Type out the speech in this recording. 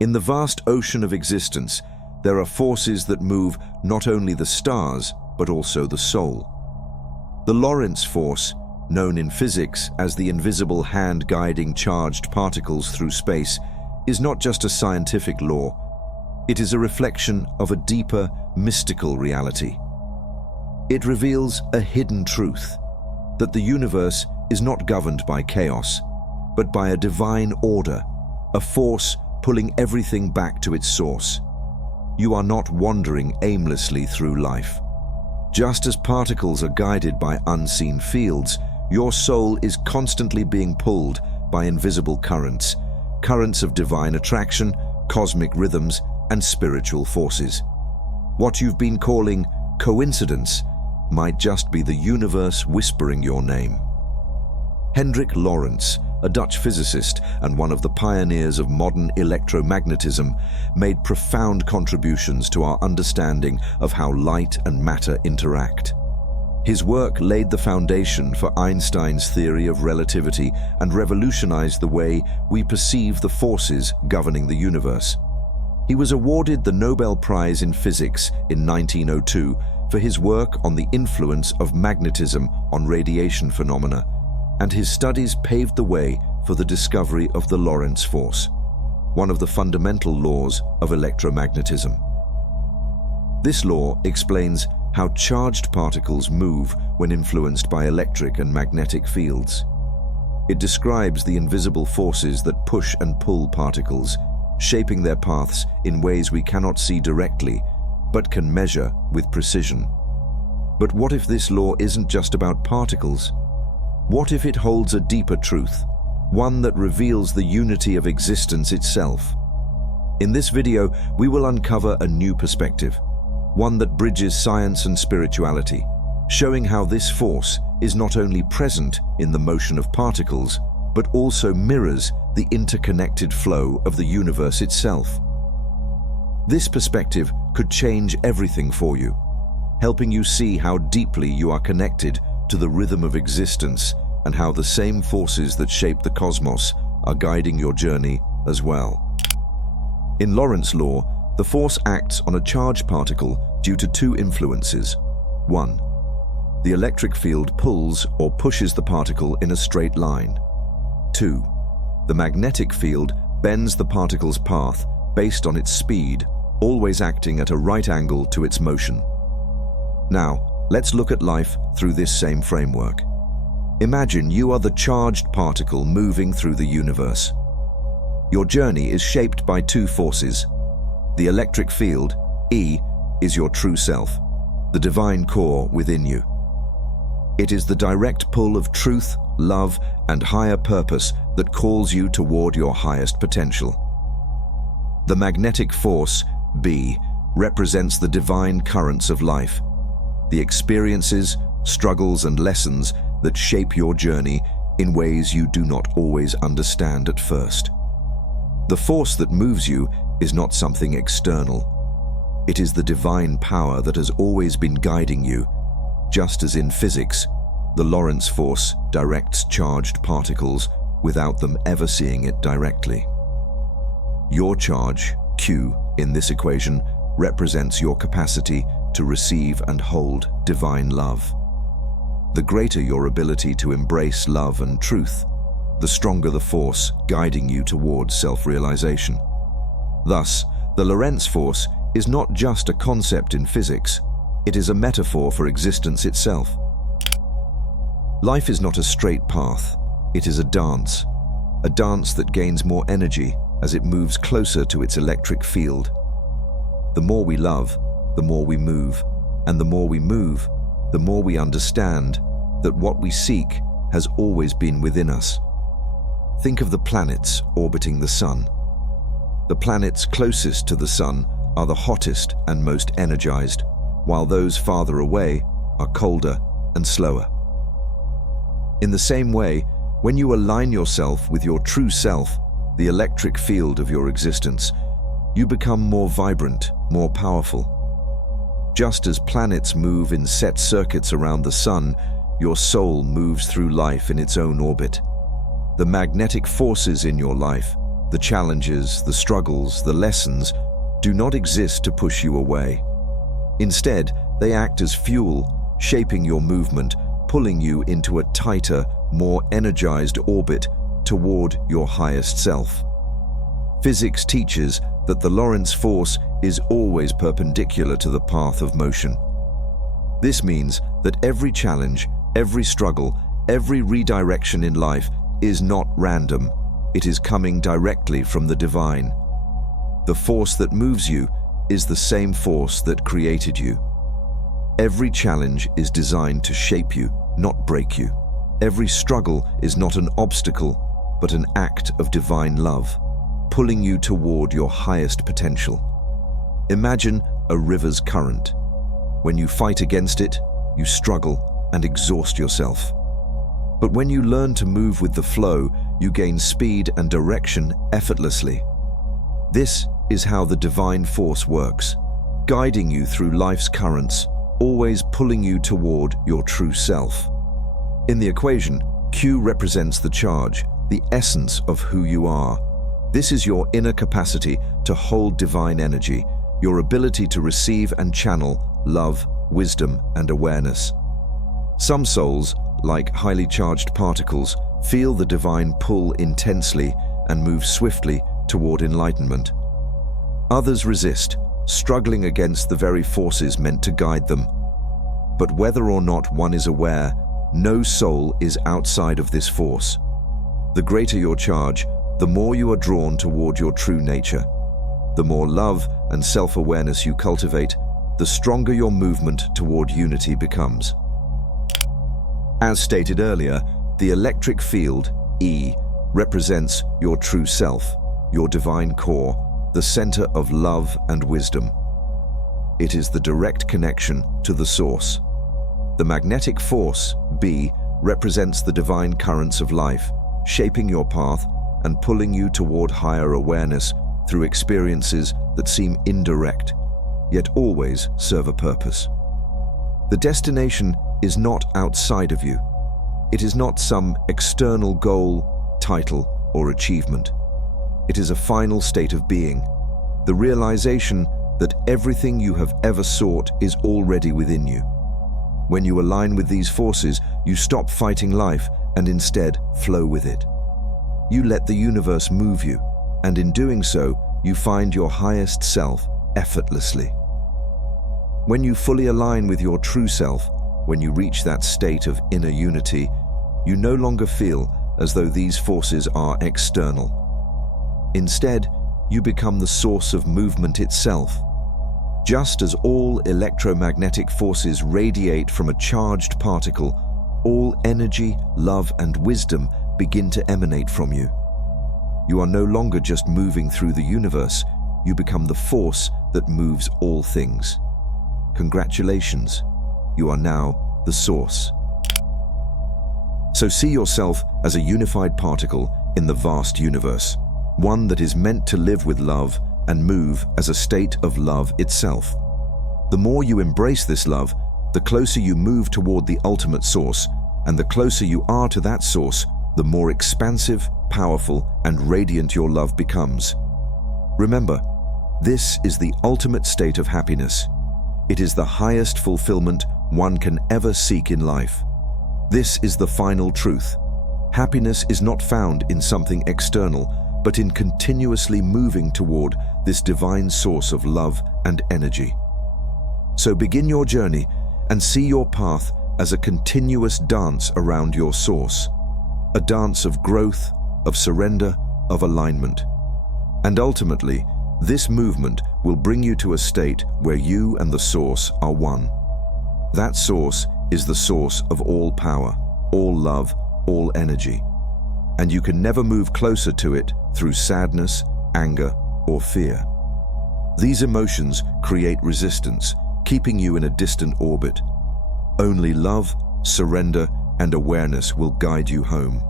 In the vast ocean of existence, there are forces that move not only the stars, but also the soul. The Lorentz force, known in physics as the invisible hand guiding charged particles through space, is not just a scientific law. It is a reflection of a deeper, mystical reality. It reveals a hidden truth, that the universe is not governed by chaos, but by a divine order, a force pulling everything back to its source. You are not wandering aimlessly through life. Just as particles are guided by unseen fields, your soul is constantly being pulled by invisible currents, currents of divine attraction, cosmic rhythms, and spiritual forces. What you've been calling coincidence might just be the universe whispering your name. Hendrik Lorentz, a Dutch physicist and one of the pioneers of modern electromagnetism, made profound contributions to our understanding of how light and matter interact. His work laid the foundation for Einstein's theory of relativity and revolutionized the way we perceive the forces governing the universe. He was awarded the Nobel Prize in Physics in 1902 for his work on the influence of magnetism on radiation phenomena, and his studies paved the way for the discovery of the Lorentz force, one of the fundamental laws of electromagnetism. This law explains how charged particles move when influenced by electric and magnetic fields. It describes the invisible forces that push and pull particles, shaping their paths in ways we cannot see directly, but can measure with precision. But what if this law isn't just about particles? What if it holds a deeper truth, one that reveals the unity of existence itself? In this video, we will uncover a new perspective, one that bridges science and spirituality, showing how this force is not only present in the motion of particles, but also mirrors the interconnected flow of the universe itself. This perspective could change everything for you, helping you see how deeply you are connected to the rhythm of existence and how the same forces that shape the cosmos are guiding your journey as well. In Lorentz law, the force acts on a charged particle due to two influences. 1. The electric field pulls or pushes the particle in a straight line. 2. The magnetic field bends the particle's path based on its speed, always acting at a right angle to its motion. Now, let's look at life through this same framework. Imagine you are the charged particle moving through the universe. Your journey is shaped by two forces. The electric field, E, is your true self, the divine core within you. It is the direct pull of truth, love, and higher purpose that calls you toward your highest potential. The magnetic force, B, represents the divine currents of life, the experiences, struggles, and lessons that shape your journey in ways you do not always understand at first. The force that moves you is not something external. It is the divine power that has always been guiding you. Just as in physics, the Lorentz force directs charged particles without them ever seeing it directly. Your charge, Q, in this equation, represents your capacity to receive and hold divine love. The greater your ability to embrace love and truth, the stronger the force guiding you towards self-realization. Thus, the Lorentz force is not just a concept in physics, it is a metaphor for existence itself. Life is not a straight path, it is a dance that gains more energy as it moves closer to its electric field. The more we love, the more we move, and the more we move, the more we understand that what we seek has always been within us. Think of the planets orbiting the sun. The planets closest to the sun are the hottest and most energized, while those farther away are colder and slower. In the same way, when you align yourself with your true self, the electric field of your existence, you become more vibrant, more powerful. Just as planets move in set circuits around the sun, your soul moves through life in its own orbit. The magnetic forces in your life, The challenges, the struggles, the lessons do not exist to push you away. Instead, they act as fuel, shaping your movement, pulling you into a tighter, more energized orbit toward your highest self. Physics teaches that the Lorentz force is always perpendicular to the path of motion. This means that every challenge, every struggle, every redirection in life is not random. It is coming directly from the divine. The force that moves you is the same force that created you. Every challenge is designed to shape you, not break you. Every struggle is not an obstacle, but an act of divine love, pulling you toward your highest potential. Imagine a river's current. When you fight against it, you struggle and exhaust yourself. But when you learn to move with the flow, you gain speed and direction effortlessly. This is how the divine force works, guiding you through life's currents, always pulling you toward your true self. In the equation, Q represents the charge, the essence of who you are. This is your inner capacity to hold divine energy, your ability to receive and channel love, wisdom, and awareness. Some souls, like highly charged particles, feel the divine pull intensely and move swiftly toward enlightenment. Others resist, struggling against the very forces meant to guide them. But whether or not one is aware, no soul is outside of this force. The greater your charge, the more you are drawn toward your true nature. The more love and self-awareness you cultivate, the stronger your movement toward unity becomes. As stated earlier, the electric field, E, represents your true self, your divine core, the center of love and wisdom. It is the direct connection to the source. The magnetic force, B, represents the divine currents of life, shaping your path and pulling you toward higher awareness through experiences that seem indirect, yet always serve a purpose. The destination is not outside of you. It is not some external goal, title, or achievement. It is a final state of being, the realization that everything you have ever sought is already within you. When you align with these forces, you stop fighting life and instead flow with it. You let the universe move you, and in doing so, you find your highest self effortlessly. When you fully align with your true self, when you reach that state of inner unity, you no longer feel as though these forces are external. Instead, you become the source of movement itself. Just as all electromagnetic forces radiate from a charged particle, all energy, love, and wisdom begin to emanate from you. You are no longer just moving through the universe, you become the force that moves all things. Congratulations, you are now the source. So see yourself as a unified particle in the vast universe, one that is meant to live with love and move as a state of love itself. The more you embrace this love, the closer you move toward the ultimate source, and the closer you are to that source, the more expansive, powerful, and radiant your love becomes. Remember, this is the ultimate state of happiness. It is the highest fulfillment one can ever seek in life. This is the final truth. Happiness is not found in something external, but in continuously moving toward this divine source of love and energy. So begin your journey and see your path as a continuous dance around your source, a dance of growth, of surrender, of alignment. And ultimately, this movement will bring you to a state where you and the source are one. That source is the source of all power, all love, all energy. And you can never move closer to it through sadness, anger, or fear. These emotions create resistance, keeping you in a distant orbit. Only love, surrender, and awareness will guide you home.